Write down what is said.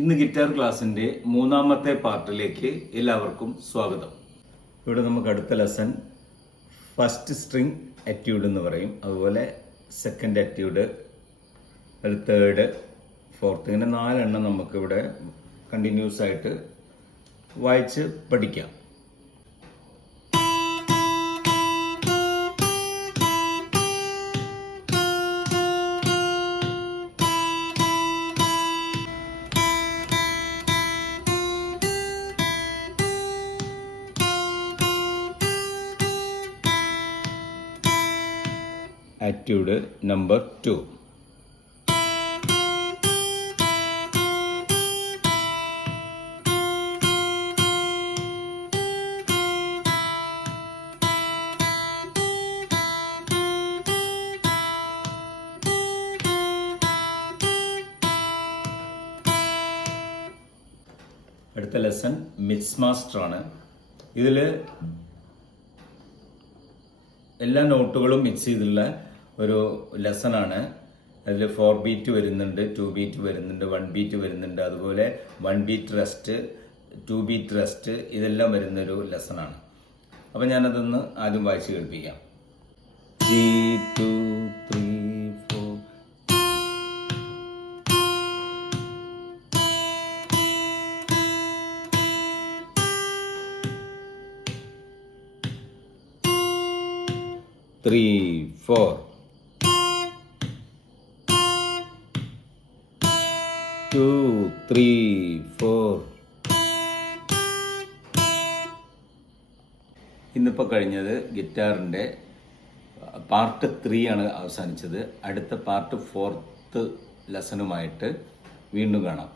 ഇന്ന് ഗിറ്റാർ ക്ലാസിന്റെ മൂന്നാമത്തെ പാർട്ടിലേക്ക് എല്ലാവർക്കും സ്വാഗതം. ഇവിടെ നമുക്ക് അടുത്ത ലെസൺ ഫസ്റ്റ് സ്ട്രിംഗ് എറ്റ്യൂഡ് എന്ന് പറയും, അതുപോലെ സെക്കൻഡ് എറ്റ്യൂഡ്, തേർഡ്, ഫോർത്ത്, ഇങ്ങനെ 4 എണ്ണം നമുക്കിവിടെ കണ്ടിന്യൂസ് ആയിട്ട് വായിച്ച് പഠിക്കാം. എറ്റ്യൂഡ് നമ്പർ 2. അടുത്ത ലെസൺ മിക്സ് മാസ്റ്റർ ആണ്. ഇതിൽ എല്ലാ നോട്ടുകളും മിക്സ് ചെയ്തുള്ള ഒരു ലെസണാണ്. അതിൽ 4 ബീറ്റ് വരുന്നുണ്ട്, 2 ബീറ്റ് വരുന്നുണ്ട്, 1 ബീറ്റ് വരുന്നുണ്ട്, അതുപോലെ 1 ബീറ്റ് റെസ്റ്റ്, 2 ബീറ്റ് റെസ്റ്റ്, ഇതെല്ലാം വരുന്നൊരു ലെസണാണ്. അപ്പം ഞാനതൊന്ന് ആദ്യം വായിച്ച് കേൾപ്പിക്കാം. 3 2 3 4 3 4 2 3 4. ഇന്നിപ്പോൾ കഴിഞ്ഞത് ഗിറ്റാറിൻ്റെ പാർട്ട് 3 ആണ് അവസാനിച്ചത്. അടുത്ത പാർട്ട് 4th ലെസണുമായിട്ട് വീണ്ടും കാണാം.